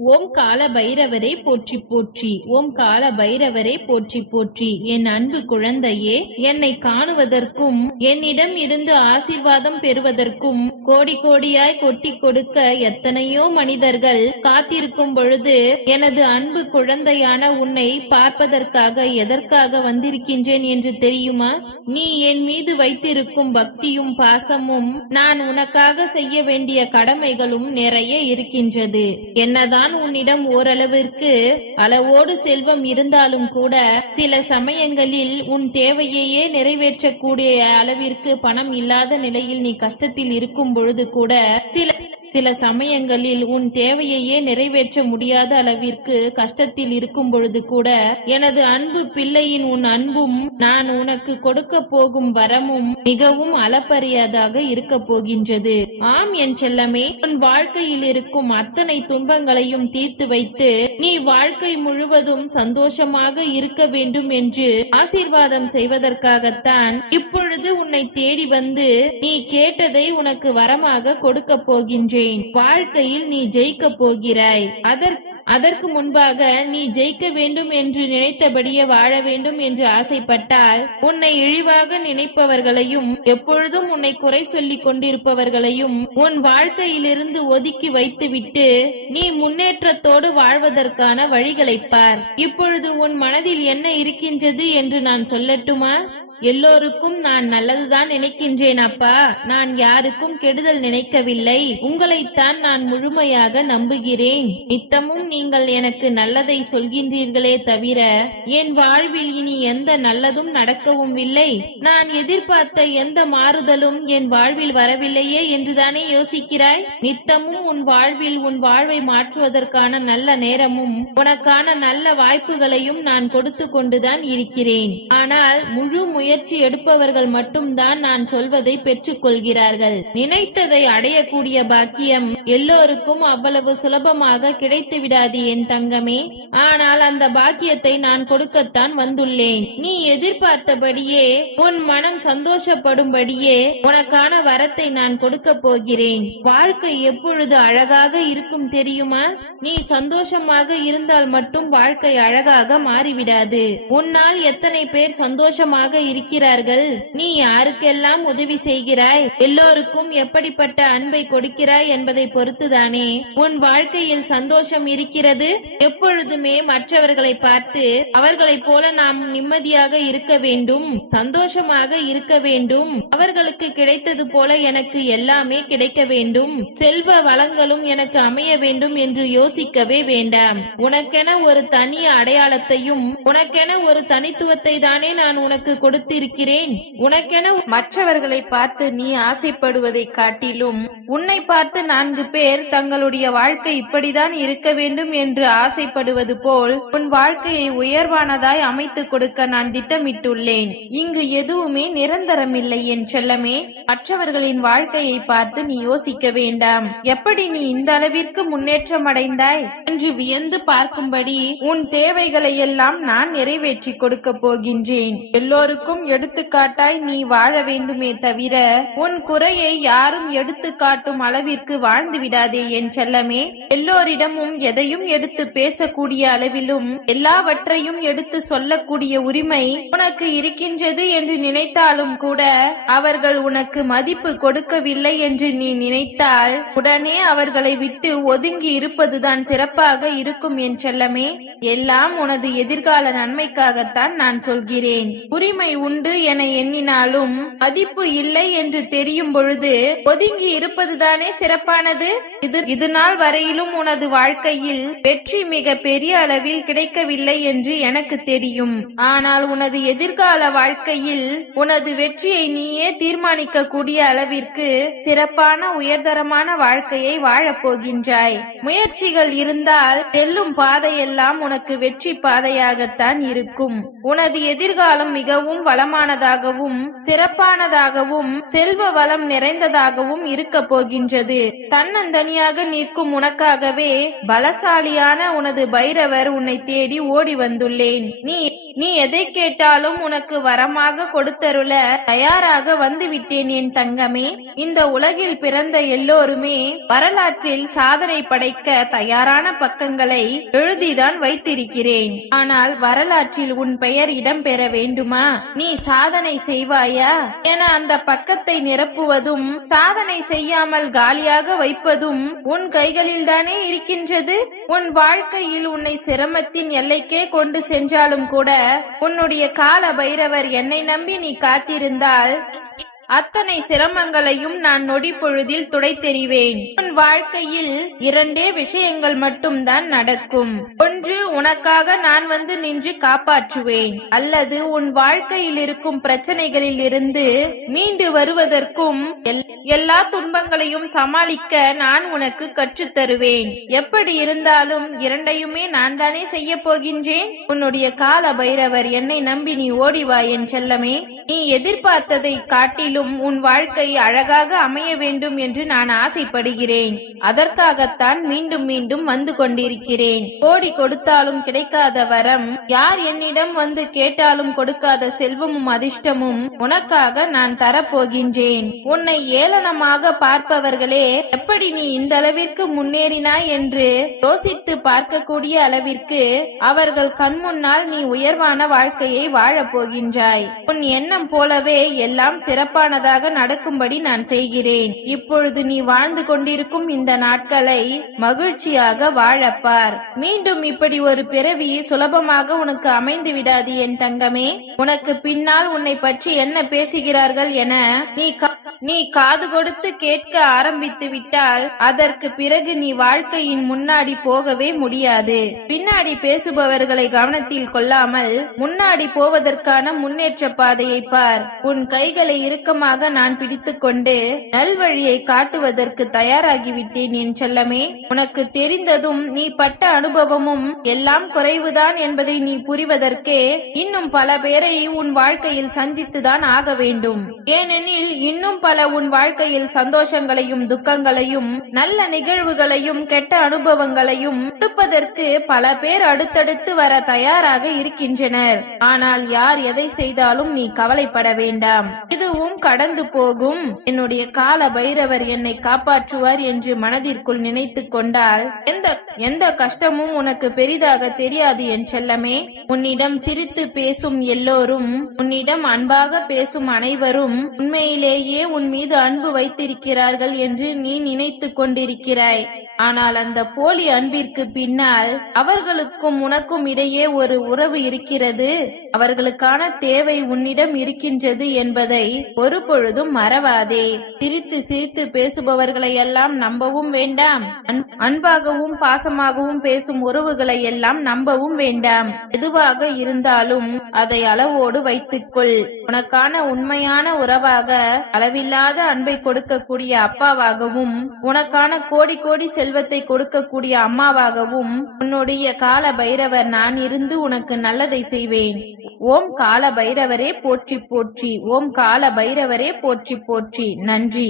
ஓம் கால பைரவரே போற்றி போற்றி ஓம் கால பைரவரே போற்றி போற்றி. என் அன்பு குழந்தையே என்னை காணுவதற்கும் என்னிடம் இருந்து ஆசீர்வாதம் பெறுவதற்கும் கோடி கோடியாய் கொட்டி கொடுக்க எத்தனையோ மனிதர்கள் காத்திருக்கும் பொழுது எனது அன்பு குழந்தையான உன்னை பார்ப்பதற்காக எதற்காக வந்திருக்கின்றேன் என்று தெரியுமா? நீ என் மீது வைத்திருக்கும் பக்தியும் பாசமும் நான் உனக்காக செய்ய வேண்டிய கடமைகளும் நிறைய இருக்கின்றது. என்னதான் நான் உன்னிடம் ஓரளவிற்கு அளவோடு செல்வம் இருந்தாலும் கூட சில சமயங்களில் உன் தேவையையே நிறைவேற்றக்கூடிய அளவிற்கு பணம் இல்லாத நிலையில் நீ கஷ்டத்தில் இருக்கும் பொழுது கூட சில சில சமயங்களில் உன் தேவையையே நிறைவேற்ற முடியாத அளவிற்கு கஷ்டத்தில் இருக்கும் பொழுது கூட எனது அன்பு பிள்ளையின் உன் அன்பும் நான் உனக்கு கொடுக்க போகும் வரமும் மிகவும் அளப்பரியதாக இருக்க போகின்றது. ஆம் என் செல்லமே உன் வாழ்க்கையில் இருக்கும் அத்தனை துன்பங்களையும் தீர்த்து வைத்து நீ வாழ்க்கை முழுவதும் சந்தோஷமாக இருக்க வேண்டும் என்று ஆசீர்வாதம் செய்வதற்காகத்தான் இப்பொழுது உன்னை தேடி வந்து நீ கேட்டதை உனக்கு வரமாக கொடுக்க போகின்றேன். வாழ்க்கையில் நீ ஜெயிக்க போகிறாய். அதற்கு அதற்கு முன்பாக நீ ஜெயிக்க வேண்டும் என்று நினைத்தபடியே வாழ வேண்டும் என்று ஆசைப்பட்டால் உன்னை இழிவாக நினைப்பவர்களையும் எப்பொழுதும் உன்னை குறை சொல்லிக் கொண்டிருப்பவர்களையும் உன் வாழ்க்கையிலிருந்து ஒதுக்கி வைத்துவிட்டு நீ முன்னேற்றத்தோடு வாழ்வதற்கான வழிகளை பார். இப்பொழுது உன் மனதில் என்ன இருக்கின்றது என்று நான் சொல்லட்டுமா? எல்லோருக்கும் நான் நல்லதுதான் நினைக்கின்றேன் அப்பா. நான் யாருக்கும் கெடுதல் நினைக்கவில்லை. உங்களைத்தான் நான் முழுமையாக நம்புகிறேன். நித்தமும் நீங்கள் எனக்கு நல்லதை சொல்கின்றீர்களே தவிர என் வாழ்வில் இனி எந்த நல்லதும் நடக்கவும் இல்லை. நான் எதிர்பார்த்த எந்த மாறுதலும் என் வாழ்வில் வரவில்லையே என்றுதானே யோசிக்கிறாய்? நித்தமும் உன் வாழ்வில் உன் வாழ்வை மாற்றுவதற்கான நல்ல நேரமும் உனக்கான நல்ல வாய்ப்புகளையும் நான் கொடுத்து கொண்டுதான் இருக்கிறேன். ஆனால் முழு முயற்சி எடுப்பவர்கள் மட்டும்தான் நான் சொல்வதை பெற்றுக்கொள்கிறார்கள். நினைத்ததை அடையக்கூடிய பாக்கியம் எல்லோருக்கும் அவ்வளவு சுலபமாக கிடைத்து விடாது என் தங்கமே. ஆனால் அந்த பாக்கியத்தை நான் கொடுக்கத்தான் வந்துள்ளேன். நீ எதிர்பார்த்தபடியே உன் மனம் சந்தோஷப்படும்படியே உனக்கான வரத்தை நான் கொடுக்க போகிறேன். வாழ்க்கை எப்பொழுது அழகாக இருக்கும் தெரியுமா? நீ சந்தோஷமாக இருந்தால் மட்டும் வாழ்க்கை அழகாக மாறிவிடாது. உன்னால் எத்தனை பேர் சந்தோஷமாக இருக்கிறார்கள். நீ யாருக்கெல்லாம் உதவி செய்கிறாய்? எல்லோருக்கும் எப்படிப்பட்ட அன்பை கொடுக்கிறாய் என்பதை பொறுத்துதானே. உன் வாழ்க்கையில் சந்தோஷம் இருக்கிறது. எப்பொழுதுமே மற்றவர்களை பார்த்து அவர்களைப் போல நாம் நிம்மதியாக இருக்க வேண்டும் சந்தோஷமாக இருக்க வேண்டும். அவர்களுக்கு கிடைத்தது போல எனக்கு எல்லாமே கிடைக்க வேண்டும். செல்வ வளங்களும் எனக்கு அமைய வேண்டும் என்று யோசிக்கவே வேண்டாம். உனக்கென ஒரு தனி அடையாளத்தையும் உனக்கென ஒரு தனித்துவத்தை தானே நான் உனக்கு கொடுத்திருக்கிறேன் உனக்கென மற்றவர்களை பார்த்து நீ ஆசைப்படுவதை காட்டிலும் உன்னை பார்த்து நான்கு பேர் தங்களுடைய வாழ்க்கை இப்படிதான் இருக்க வேண்டும் என்று ஆசைப்படுவது போல் உன் வாழ்க்கையை உயர்வானதாய் அமைத்துக் கொடுக்க நான் திட்டமிட்டுள்ளேன். இங்கு எதுவுமே நிரந்தரமில்லை என் செல்லமே. மற்றவர்களின் வாழ்க்கையை பார்த்து நீ யோசிக்க வேண்டாம். எப்படி நீ இந்த அளவிற்கு முன்னேற்றம் அடைந்தாய்? என்று வியந்து பார்க்கும்படி உன் தேவைகளை எல்லாம் நான் நிறைவேற்றி கொடுக்க போகின்றேன். எல்லோருக்கும் எடுத்துக்காட்டாய் நீ வாழ வேண்டுமே தவிர உன் குறையை யாரும் எடுத்து காட்டும் அளவிற்கு வாழ்ந்து விடாதே என் செல்லமே. எல்லோரிடமும் எதையும் எடுத்து பேசக்கூடிய அளவிலும் எல்லாவற்றையும் எடுத்து சொல்லக்கூடிய உரிமை உனக்கு இருக்கின்றது என்று நினைத்தாலும் கூட அவர்கள் உனக்கு மதிப்பு கொடுக்கவில்லை என்று நீ நினைத்தால் உடனே அவர்களை விட்டு ஒதுங்கி இருப்பதுதான் சிறப்பாக இருக்கும் என் செல்லமே. எல்லாம் உனது எதிர்கால நன்மைக்காகத்தான் நான் சொல்கிறேன். உரிமை உண்டு என எண்ணினாலும் மதிப்பு இல்லை என்று தெரியும் பொழுது ஒதுங்கி இருப்பதுதானே சிறப்பானது? இது இது நாள் வரையிலும் உனது வாழ்க்கையில் வெற்றி மிக பெரிய அளவில் கிடைக்கவில்லை என்று எனக்கு தெரியும். ஆனால் உனது எதிர்கால வாழ்க்கையில் உனது வெற்றியை நீயே தீர்மானிக்க கூடிய அளவிற்கு சிறப்பான உயர்தரமான வாழ்க்கையை வாழப்போகின்றாய். முயற்சிகள் இருந்தால் செல்லும் பாதையெல்லாம் உனக்கு வெற்றி பாதையாகத்தான் இருக்கும். உனது எதிர்காலம் மிகவும் வளமானதாகவும் சிறப்பானதாகவும் செல்வ வளம் நிறைந்ததாகவும் இருக்க போகின்றது. தன்னந்தனியாக நிற்கும் உனக்காகவே பலசாலியான உனது பைரவர் உன்னை தேடி ஓடி வந்துள்ளேன். நீ நீ எதை கேட்டாலும் உனக்கு வரமாக கொடுத்தருள தயாராக வந்துவிட்டேன் என் தங்கமே. இந்த உலகில் பிறந்த எல்லோருமே வரலாற்றில் சாதனை படைக்க தயாரான பக்கங்களை எழுதிதான் வைத்திருக்கிறேன். ஆனால் வரலாற்றில் உன் பெயர் இடம்பெற வேண்டுமா? நீ சாதனை செய்வாயா? என அந்த பக்கத்தை நிரப்புவதும் சாதனை செய்யாமல் காலியாக வைப்பதும் உன் கைகளில் தானே இருக்கின்றது? உன் வாழ்க்கையில் உன்னை சிரமத்தின் எல்லைக்கே கொண்டு சென்றாலும் கூட உன்னுடைய கால பைரவர் என்னை நம்பி நீ காத்திருந்தால் அத்தனை சிரமங்களையும் நான் நொடி பொழுதில் துடைத்தெறிவேன். உன் வாழ்க்கையில் இரண்டே விஷயங்கள் மட்டும்தான் நடக்கும். ஒன்று உனக்காக நான் வந்து நின்று காப்பாற்றுவேன். அல்லது உன் வாழ்க்கையில் இருக்கும் பிரச்சனைகளில் இருந்து மீண்டு வருவதற்கும் எல்- எல்லா துன்பங்களையும் சமாளிக்க நான் உனக்கு கற்றுத் தருவேன் எப்படி இருந்தாலும் இரண்டையுமே நான் தானே செய்ய போகின்றேன். உன்னுடைய கால பைரவர் என்னை நம்பி நீ ஓடி வா என் செல்லமே. நீ எதிர்பார்த்ததை காட்டிலும் உன் வாழ்க்கை அழகாக அமைய வேண்டும் என்று நான் ஆசைப்படுகிறேன். அதற்காகத்தான் மீண்டும் மீண்டும் வந்து கொண்டிருக்கிறேன். கோடி கொடுத்தாலும் கிடைக்காத வரம் யார் என்னிடம் வந்து கேட்டாலும் கொடுக்காத செல்வமும் அதிர்ஷ்டமும் உனக்காக நான் தரப்போகின்றேன். உன்னை ஏளனமாக பார்ப்பவர்களே எப்படி நீ இந்த அளவிற்கு முன்னேறினாய் என்று யோசித்து பார்க்கக்கூடிய அளவிற்கு அவர்கள் கண்முன்னால் நீ உயர்வான வாழ்க்கையை வாழப் போகின்றாய் உன் எண்ணம் போலவே எல்லாம் சிறப்பான சிறப்பானதாக நடக்கும்படி நான் செய்கிறேன். இப்பொழுது நீ வாழ்ந்து கொண்டிருக்கும் இந்த நாட்களை மகிழ்ச்சியாக வாழப்பார். மீண்டும் இப்படி ஒரு பிறவி சுலபமாக உனக்கு அமைந்து விடாது என் தங்கமே. உனக்கு பின்னால் உன்னை பற்றி என்ன பேசுகிறார்கள் என நீ நீ காது கொடுத்து கேட்க ஆரம்பித்து விட்டால் அதற்கு பிறகு நீ வாழ்க்கையின் முன்னாடி போகவே முடியாது. பின்னாடி பேசுபவர்களை கவனத்தில் கொள்ளாமல் முன்னாடி போவதற்கான முன்னேற்ற பாதையை பார். உன் கைகளை இறுக்கமாக பக்கமாக நான் பிடித்துக் கொண்டு நல்வழியை காட்டுவதற்கு தயாராகிவிட்டேன் என் செல்லமே. உனக்கு தெரிந்ததும் நீ பட்ட அனுபவமும் எல்லாம் குறைவுதான் என்பதை நீ புரிவதற்கே இன்னும் பல பேரை உன் வாழ்க்கையில் சந்தித்துதான் ஆக வேண்டும். ஏனெனில் இன்னும் பல உன் வாழ்க்கையில் சந்தோஷங்களையும் துக்கங்களையும் நல்ல நிகழ்வுகளையும் கெட்ட அனுபவங்களையும் கொடுப்பதற்கு பல பேர் அடுத்தடுத்து வர தயாராக இருக்கின்றனர். ஆனால் யார் எதை செய்தாலும் நீ கவலைப்பட வேண்டாம். இதுவும் கடந்து போகும். என்னுடைய கால பைரவர் என்னை காப்பாற்றுவார் என்று மனதிற்குள் நினைத்துக் கொண்டால் எந்த எந்த கஷ்டமும் உனக்கு பெரிதாக தெரியாது என் செல்லமே. உன்னிடம் சிரித்து பேசும் எல்லோரும் உன்னிடம் அன்பாக பேசும் அனைவரும் உண்மையிலேயே உன் மீது அன்பு வைத்திருக்கிறார்கள் என்று நீ நினைத்து கொண்டிருக்கிறாய். ஆனால் அந்த போலி அன்பிற்கு பின்னால் அவர்களுக்கும் உனக்கும் இடையே ஒரு உறவு இருக்கிறது. அவர்களுக்கான தேவை உன்னிடம் இருக்கின்றது என்பதை ஒரு பொழுதும் மறவாதே. சிரித்து சிரித்து பேசுபவர்களை எல்லாம் நம்பவும் வேண்டாம். அன்பாகவும் பாசமாகவும் பேசும் உறவுகளை எல்லாம் நம்பவும் வேண்டாம். எதுவாக இருந்தாலும் அதை அளவோடு வைத்துக்கொள். உனக்கான உண்மையான உறவாக அளவில்லாத அன்பை கொடுக்கக்கூடிய அப்பாவாகவும் உனக்கான கோடி கோடி செல்வத்தை கொடுக்கக்கூடிய அம்மாவாகவும் உன்னுடைய கால பைரவர் நான் இருந்து உனக்கு நல்லதை செய்வேன். ஓம் கால பைரவரே போற்றி போற்றி. ஓம் கால பைரவ பைரவரே போற்றி போற்றி. நன்றி.